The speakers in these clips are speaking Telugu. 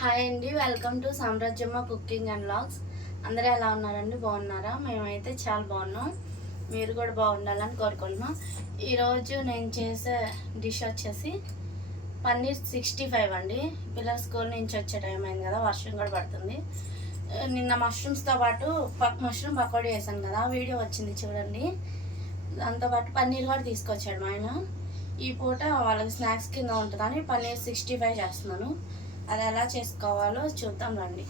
హాయ్ అండి welcome to Samrajyamma cooking and vlogs అందరూ ఎలా ఉన్నారండి? బాగున్నారా? మేమైతే చాలా బాగున్నాం. మీరు కూడా బాగుండాలని కోరుకుంటున్నాం. ఈరోజు నేను చేసే డిష్ వచ్చేసి పన్నీర్ సిక్స్టీ ఫైవ్ అండి. పిల్లల స్కూల్ నుంచి వచ్చే టైం అయింది కదా వర్షం కూడా పడుతుంది. నిన్న మష్రూమ్స్తో పాటు పక్ మష్రూమ్ పకోడీ వేసాను కదా వీడియో వచ్చింది చూడండి. దాంతోపాటు పన్నీర్ కూడా తీసుకొచ్చాడు మా ఆయన. ఈ పూట వాళ్ళకి స్నాక్స్ కింద ఉంటుందని పన్నీర్ సిక్స్టీ ఫైవ్ చేస్తున్నాను. అది ఎలా చేసుకోవాలో చూద్దాం రండి.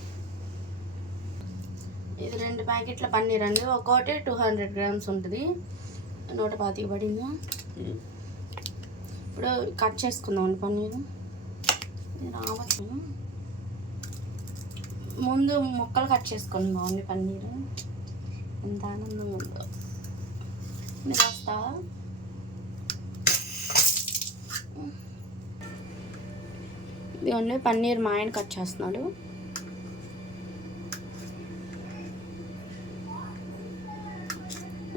ఇది రెండు ప్యాకెట్ల పన్నీర్ అండి. ఒక్కోటి టూ హండ్రెడ్ గ్రామ్స్ ఉంటుంది. నూట పాతిక పడిందా? ఇప్పుడు కట్ చేసుకుందాం అండి పన్నీర్. రావచ్చు. ముందు ముక్కలు కట్ చేసుకుందాం అండి పన్నీర్. ఎంత ఆనందంగా ఉందో. నేను వస్తా ఇదిగోండి పన్నీర్ మా ఆయన కట్ చేస్తున్నాడు.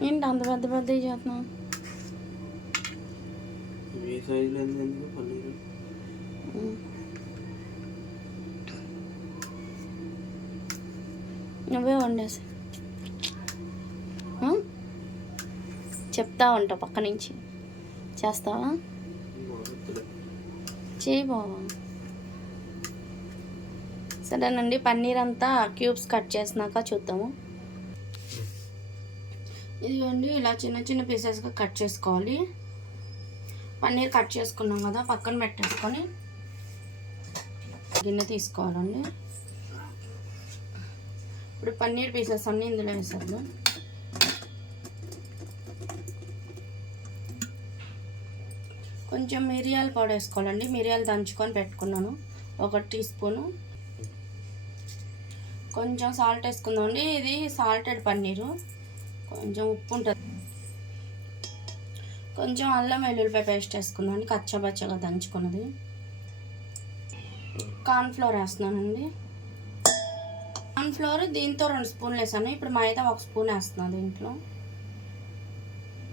ఏంటి అంత పెద్ద పెద్దవి చేస్తున్నావు? నువ్వే వండేసి? చెప్తా ఉంటా పక్క నుంచి. చేస్తావా? వద్దులే. చేయి బావా. సరేనండి పన్నీర్ అంతా క్యూబ్స్ కట్ చేసినాక చూద్దాము. ఇదిగోండి ఇలా చిన్న చిన్న పీసెస్గా కట్ చేసుకోవాలి. పన్నీర్ కట్ చేసుకున్నాం కదా పక్కన పెట్టేసుకొని గిన్నె తీసుకోవాలండి. ఇప్పుడు పన్నీర్ పీసెస్ అన్నీ ఇందులో వేసాను కొంచెం మిరియాల పౌడర్ వేసుకోవాలండి. మిరియాలు దంచుకొని పెట్టుకున్నాను. ఒక టీ స్పూను. కొంచెం సాల్ట్ వేసుకుందామండి ఇది సాల్టెడ్ పన్నీరు. కొంచెం ఉప్పు ఉంటుంది. కొంచెం అల్లం వెల్లుల్లిపాయ పేస్ట్ వేసుకుందామండి కచ్చబచ్చగా దంచుకున్నది. కార్న్ఫ్లోర్ వేస్తున్నానండి కార్న్ఫ్లోర్ దీంతో రెండు స్పూన్లు వేసాను. ఇప్పుడు మైదా ఒక స్పూన్ వేస్తున్నాను దీంట్లో.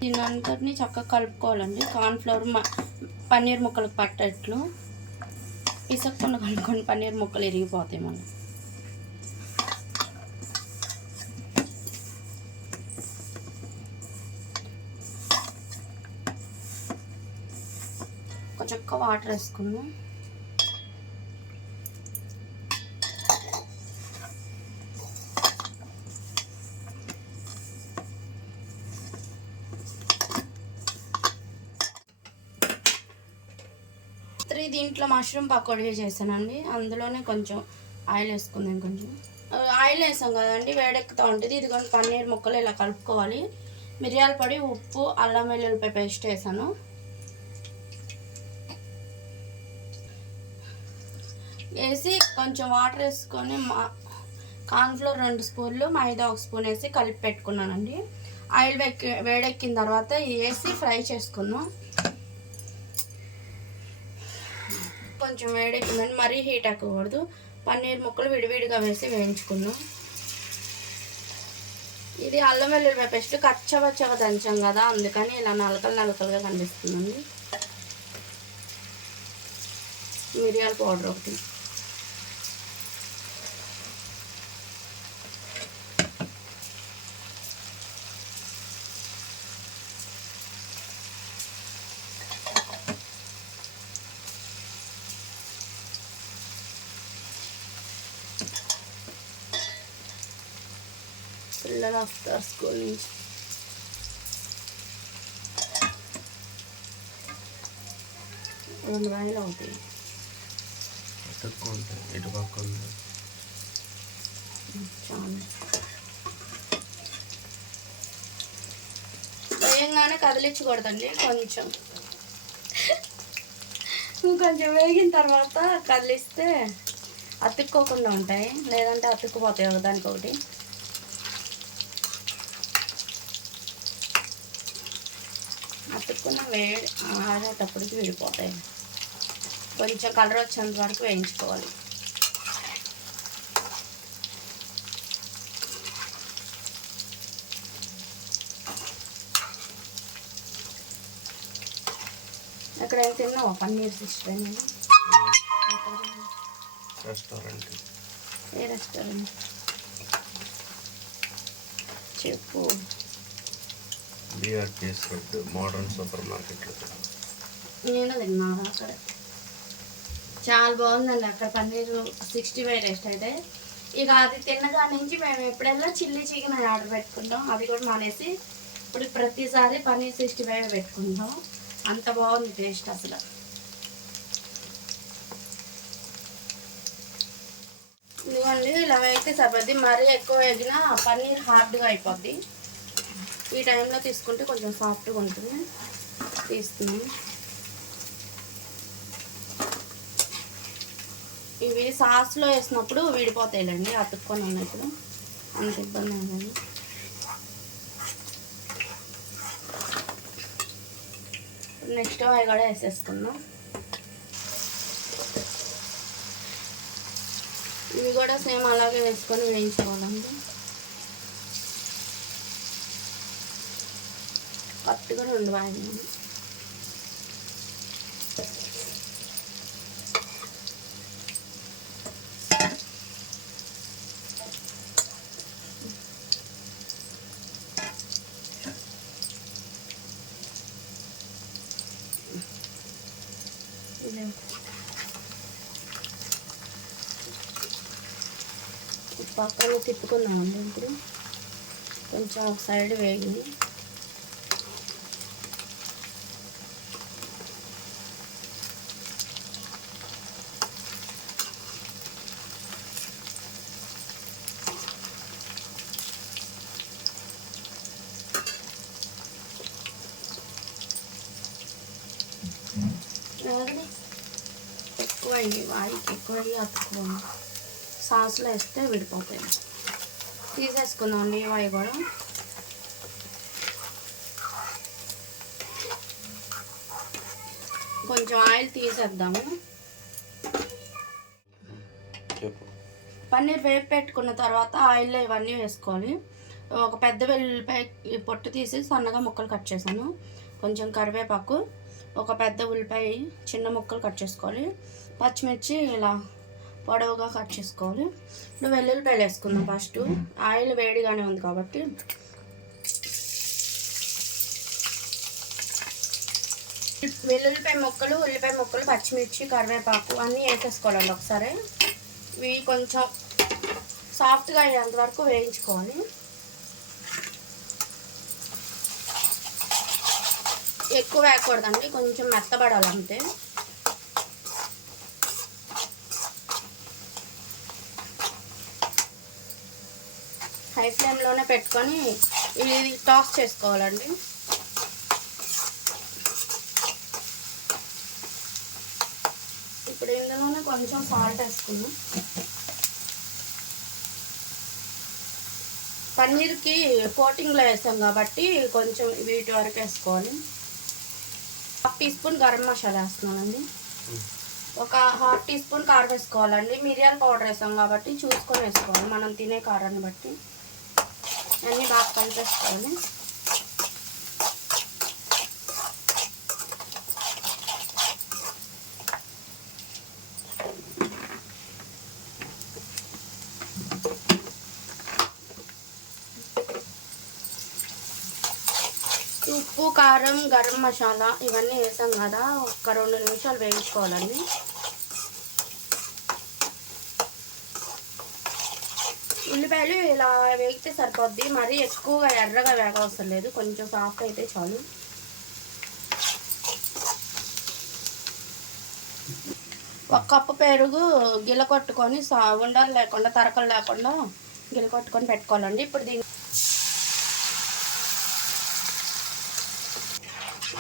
దీని అంతటిని చక్కగా కలుపుకోవాలండి. కార్న్ఫ్లోర్ పన్నీర్ ముక్కలకు పట్టేట్లు. పిసక్కుండా కలుపుకొని పన్నీర్ ముక్కలు ఇరిగిపోతాయి మనం కొంచెం ఎక్కువ వాటర్ వేసుకుందాం. త్రీ దీంట్లో మష్రూమ్ పకోడీ చేశానండి. అందులోనే కొంచెం ఆయిల్ వేసుకుందాం కొంచెం. ఆయిల్ వేసాం కదండి వేడెక్కుతూ ఉంటుంది. ఇదిగోండి పన్నీర్ ముక్కలు ఇలా కలుపుకోవాలి. మిరియాల పొడి ఉప్పు అల్లం వెల్లుల్లిపాయ పేస్ట్ వేసాను. వేసి కొంచెం వాటర్ వేసుకొని మా కార్న్ఫ్లోర్ రెండు స్పూన్లు మైదా ఒక స్పూన్ వేసి కలిపి పెట్టుకున్నానండి. ఆయిల్ వెక్కి వేడెక్కిన తర్వాత వేసి ఫ్రై చేసుకుందాం. కొంచెం వేడెక్కిందని మరీ హీట్ ఎక్కకూడదు. పన్నీర్ ముక్కలు విడివిడిగా వేసి వేయించుకుందాం. ఇది అల్లం వెల్లుల్లిపాయ పేస్ట్ కచ్చబచ్చగా దంచాం కదా అందుకని ఇలా నలకలు నలకలుగా కనిపిస్తుందండి. మిరియాల పౌడర్ ఒకటి. స్కూల్ నుంచి రెండు వేలు అవుతాయి వేయంగానే కదిలించకూడదండి కొంచెం. కొంచెం వేగిన తర్వాత కదిలిస్తే అతుక్కోకుండా ఉంటాయి లేదంటే అతుక్కుపోతాయి ఒకదానికొకటి. వేడి ఆరేటప్పటికి విడిపోతాయి. కొంచెం కలర్ వచ్చేంత వరకు వేయించుకోవాలి. ఎక్కడైనా తిన్నావా? Paneer sixty five restaurant. ఏ రెస్టారెంట్? చెప్పు. బీఆర్టీఎస్ మోడర్న్ సూపర్ మార్కెట్లో నేను తిన్నాను అక్కడ. చాలా బాగుందండి అక్కడ పన్నీర్ సిక్స్టీ ఫైవ్ టేస్ట్ అయితే. ఇక అది తిన్నగా నుంచి మేము ఎప్పుడైనా చిల్లీ చికెన్ ఆర్డర్ పెట్టుకుంటాం. అది కూడా మానేసి ఇప్పుడు ప్రతిసారి పన్నీర్ సిక్స్టీ ఫైవ్ పెట్టుకుంటాం. అంత బాగుంది టేస్ట్ అసలు. ఇదిగోండి ఇలా అయితే సరిపోద్ది మరీ ఎక్కువ వేగినా పన్నీర్ హార్డ్గా అయిపోద్ది. ఈ టైంలో తీసుకుంటే కొంచెం సాఫ్ట్గా ఉంటుంది. తీస్తున్నాం ఇవి సాస్లో వేసినప్పుడు విడిపోతాయిలేండి అతుక్కొని ఉన్నప్పుడు. అంత ఇబ్బంది ఉండదు నెక్స్ట్ అవి కూడా వేసేసుకుందాం. ఇవి కూడా సేమ్ అలాగే వేసుకొని వేయించుకోవాలండి. కరెక్ట్గా రెండు వాయిదాలు పక్కన తిప్పుకున్నామండి ఇప్పుడు. కొంచెం ఒక సైడ్ వేగింది ఏది? ఎక్కువ అయ్యి వాయికి ఎక్కువ అయ్యి అతుక్కువ సాస్లో వేస్తే విడిపోతాయి. తీసేసుకుందాం అండి ఇవి కూడా. కొంచెం ఆయిల్ తీసేద్దాము. పన్నీర్ వేపు పెట్టుకున్న తర్వాత ఆయిల్లో ఇవన్నీ వేసుకోవాలి. ఒక పెద్ద వెల్లుల్లిపాయ పొట్టు తీసి సన్నగా ముక్కలు కట్ చేశాను. కొంచెం కరివేపాకు ఒక పెద్ద ఉల్లిపాయ చిన్న ముక్కలు కట్ చేసుకోవాలి. పచ్చిమిర్చి ఇలా పొడవుగా కట్ చేసుకోవాలి. ఇప్పుడు వెల్లుల్లిపాయలు వేసుకుందాం ఫస్ట్. ఆయిల్ వేడిగానే ఉంది కాబట్టి. వెల్లుల్లిపాయ ముక్కలు ఉల్లిపాయ ముక్కలు పచ్చిమిర్చి కరివేపాకు అన్నీ వేసేసుకోవాలండి ఒకసారి. ఇవి కొంచెం సాఫ్ట్గా అయ్యేంత వరకు వేయించుకోవాలి. ఎక్కువ వేయకూడదండి కొంచెం మెత్తబడాలి అంతే హై ఫ్లేమ్లోనే పెట్టుకొని ఇది టాస్ చేసుకోవాలండి. ఇప్పుడు ఇందులోనే కొంచెం సాల్ట్ వేసుకున్నాం పన్నీర్కి కోటింగ్లో వేస్తాం కాబట్టి కొంచెం వీటి వరకు వేసుకోవాలి. Half teaspoon garam masala వేస్తున్నానండి. ఒక హాఫ్ టీ స్పూన్ కారం వేసుకోవాలండి. మిరియాల పౌడర్ వేసాం కాబట్టి చూసుకొని వేసుకోవాలి. మనం తినే కారాన్ని బట్టి. అన్నీ బాగా కలిపేసుకోవాలి. ఉప్పు కారం గరం మసాలా ఇవన్నీ వేసాం కదా. ఒక రెండు నిమిషాలు వేయించుకోవాలండి. ఉల్లిపాయలు ఇలా వేగితే సరిపోద్ది. మరీ ఎక్కువగా ఎర్రగా వేగవసరం లేదు. కొంచెం సాఫ్ట్ అయితే చాలు. ఒక కప్పు పెరుగు గిల కొట్టుకొని సా ఉండలు లేకుండా తరకలు లేకుండా గిల కొట్టుకొని పెట్టుకోవాలండి. ఇప్పుడు దీని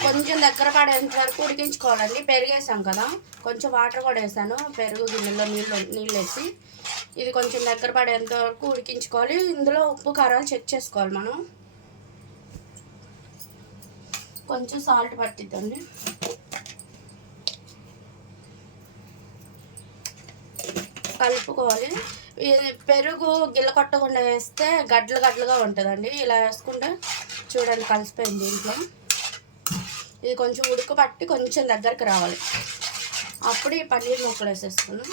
కొంచెం దగ్గర పడేంత వరకు ఉడికించుకోవాలండి. పెరుగు వేసాం కదా. కొంచెం వాటర్ కూడా వేసాను. పెరుగు గిన్నెలో నీళ్ళు నీళ్ళు వేసి ఇది కొంచెం దగ్గర పడేంత వరకు ఉడికించుకోవాలి. ఇందులో ఉప్పు కారాలు చెక్ చేసుకోవాలి మనం. కొంచెం సాల్ట్ పట్టిద్దండి. కలుపుకోవాలి. ఇది పెరుగు గిల్ల కొట్టకుండా వేస్తే గడ్డలు గడ్డలుగా ఉంటుందండి. ఇలా వేసుకుంటే చూడండి కలిసిపోయింది దీంట్లో. ఇది కొంచెం ఉడుకు పట్టి కొంచెం దగ్గరికి రావాలి. అప్పుడు ఈ పన్నీర్ ముక్కలు వేసేసుకున్నాం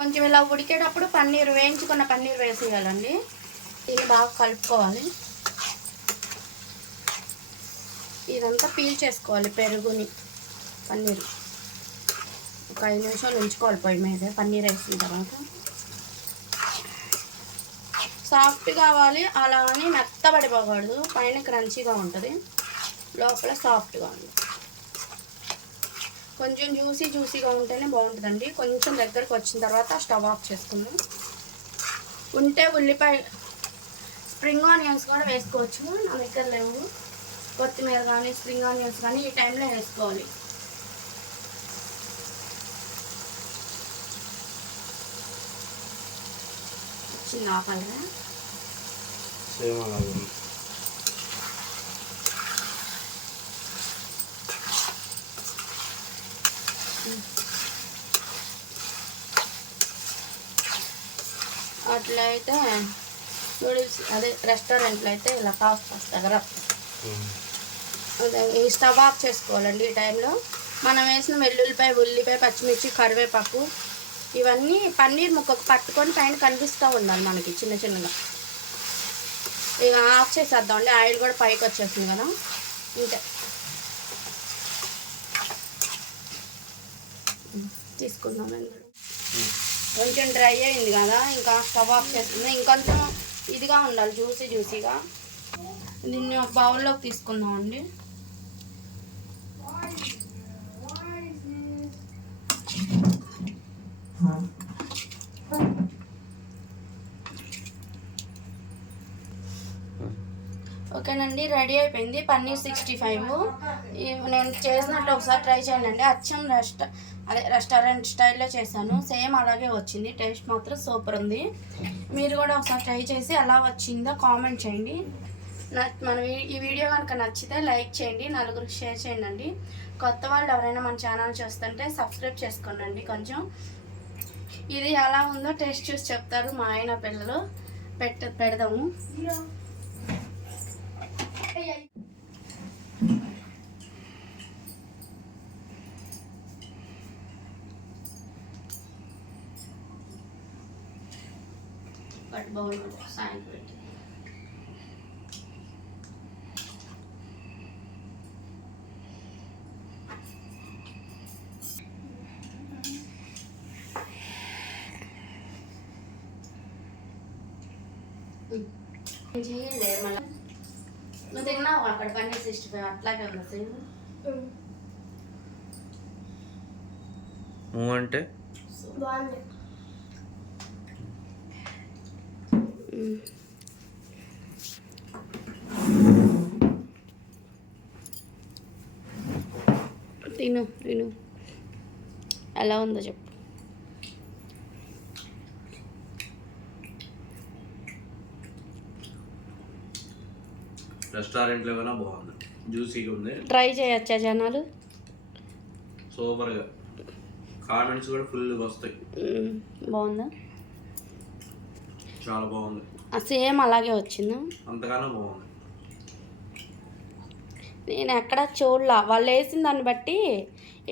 కొంచెం ఇలా ఉడికేటప్పుడు పన్నీర్ వేయించుకున్న పన్నీర్ వేసేయాలండి. ఇది బాగా కలుపుకోవాలి. ఇదంతా పీల్ చేసుకోవాలి పెరుగుని పన్నీర్. ఒక ఐదు నిమిషాలు ఉంచుకోవాలి పొయ్యి మీద పన్నీర్ వేసిన తర్వాత. సాఫ్ట్ కావాలి అలా అని మెత్తబడిపోకూడదు. పైన క్రంచీగా ఉంటుంది. లోపల సాఫ్ట్గా ఉంటుంది కొంచెం జ్యూసీ జ్యూసీగా ఉంటేనే బాగుంటుందండి. కొంచెం దగ్గరకు వచ్చిన తర్వాత స్టవ్ ఆఫ్ చేసుకుందాం. ఉంటే ఉల్లిపాయ స్ప్రింగ్ ఆనియన్స్ కూడా వేసుకోవచ్చు. నా దగ్గర లేవు. కొత్తిమీర కానీ స్ప్రింగ్ ఆనియన్స్ కానీ ఈ టైంలో వేసుకోవాలి. చిన్న ఆపాలి సేమ్ అలాగే అట్లా అట్లయితే నూడిల్స్ అదే రెస్టారెంట్లో అయితే ఇలా కాస్ట్ వస్తాయి ఉమ్. అదే ఈ స్టవ్ ఆఫ్ చేసుకోవాలండి ఈ టైంలో. మనం వేసిన వెల్లుల్లిపాయ ఉల్లిపాయ పచ్చిమిర్చి కరివేపాకు ఇవన్నీ పన్నీర్ ముక్కకు పట్టుకొని పైన కనిపిస్తూ ఉండాలి మనకి చిన్న చిన్నగా. ఇక ఆఫ్ చేసేద్దామండి ఆయిల్ కూడా పైకి వచ్చేస్తుంది కదా. ఇంతే తీసుకుందాం. కొంచెం డ్రై అయింది కదా ఇంకా స్టవ్ ఆఫ్ చేస్తుంది ఇంకొంచెం ఇదిగా ఉండాలి జ్యూసీ జ్యూసీగా. దీన్ని ఒక బౌల్లోకి తీసుకుందాం అండి ఓకేనండి రెడీ అయిపోయింది. Paneer sixty five. నేను చేసినట్టు ఒకసారి ట్రై చేయండి అచ్చం రెస్ట అదే రెస్టారెంట్ స్టైల్లో చేశాను. సేమ్ అలాగే వచ్చింది. టేస్ట్ మాత్రం సూపర్ ఉంది. మీరు కూడా ఒకసారి ట్రై చేసి ఎలా వచ్చిందో కామెంట్ చేయండి. న- మన ఈ వీడియో కనుక నచ్చితే లైక్ చేయండి. నలుగురికి షేర్ చేయండి కొత్త వాళ్ళు ఎవరైనా మన ఛానల్ చూస్తుంటే సబ్స్క్రైబ్ చేసుకోండి కొంచెం. ఇది ఎలా ఉందో టేస్ట్ చూసి చెప్తారు మా ఆయన పిల్లలు. పెట్ట పెడదాము. బట్ బాగుంది సాయంత్రం పెట్టి చేయలే మళ్ళీ నువ్వు తిన్నావు? అక్కడ పన్నీర్ సిక్స్టీ ఫైవ్ అట్లాగే ఉంది సేమ్? నువ్వు అంటే బాగుంది. తిను తిను. ఎలా ఉందో చెప్పు. రెస్టారెంట్లో కన్నా బాగుంది. జ్యూసీగా ఉంది. ట్రై చేయొచ్చా జనాలు? సూపర్గా. కామెంట్స్ కూడా ఫుల్గా వస్తాయి. బాగుందా? చాలా బాగుంది. సేమ్ అలాగే వచ్చిందా. అంతగానో బాగుంది. నేను ఎక్కడ చూడలా. వాళ్ళు వేసిన దాన్ని బట్టి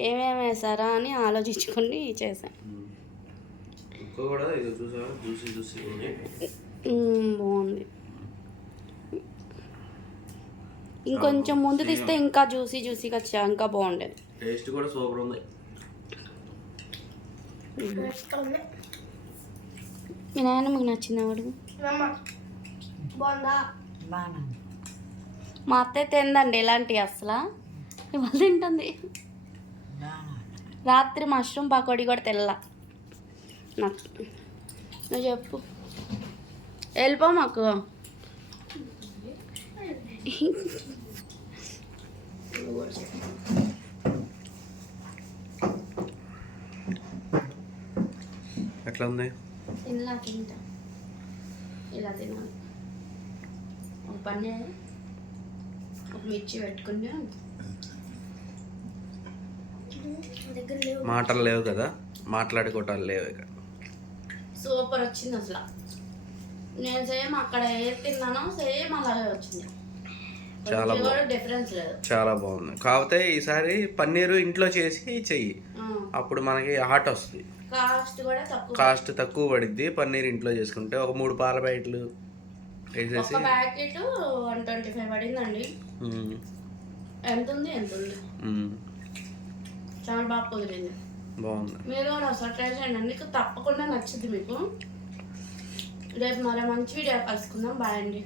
ఏమేమి వేసారా అని ఆలోచించుకొని చేశాను. బాగుంది. ఇంకొంచెం ముందు తీస్తే ఇంకా జ్యూసీ జ్యూసీగా ఇంకా బాగుండేది. టేస్ట్ కూడా సూపర్ ఉంది. మీ నాయన మీకు నచ్చింది వాడు మా అత్తయ్య తిందండి ఇలాంటివి అసలు ఇవాళ తింటుంది. రాత్రి మష్రూమ్ పకోడీ కూడా తెల్ల నాకు నువ్వు చెప్పు. వెళ్ళిపో మాకు. ఎట్లా ఉంది? ఇలా తింటా. ఇలా తినాలి. ఒక పన్నీర్ ఒక మిర్చి పెట్టుకుని మాటలు లేవు కదా మాట్లాడుకోవటాలు లేవు ఇక. సూపర్ వచ్చింది అసలు. నేను సేమ్ అక్కడ ఏది తిన్నానో సేమ్ అలాగే వచ్చింది. చాలా డిఫరెన్స్ లేదు. చాలా బాగుంది. కాకపోతే ఈసారి పన్నీరు ఇంట్లో చేసి చెయ్యి. అప్పుడు మనకి హాట్ వస్తుంది. కాస్ట్ కూడా తక్కువ కాస్ట్ తక్కువ పడిద్ది పన్నీర్ ఇంట్లో చేసుకుంటే ఒక మూడు పాల ప్యాకెట్లు వేసేసి ప్యాకెట్ వన్ ట్వంటీ ఫైవ్ పడిందండి. ఎంత ఉంది? ఎంత ఉంది. చాలా బాగా కుదిరింది. బాగుంది. మీరు కూడా ఒకసారి ట్రై చేయండి. మీకు తప్పకుండా నచ్చుద్ది మీకు. రేపు మరో మంచి వీడియో కలుసుకుందాం. బాయ్ అండి.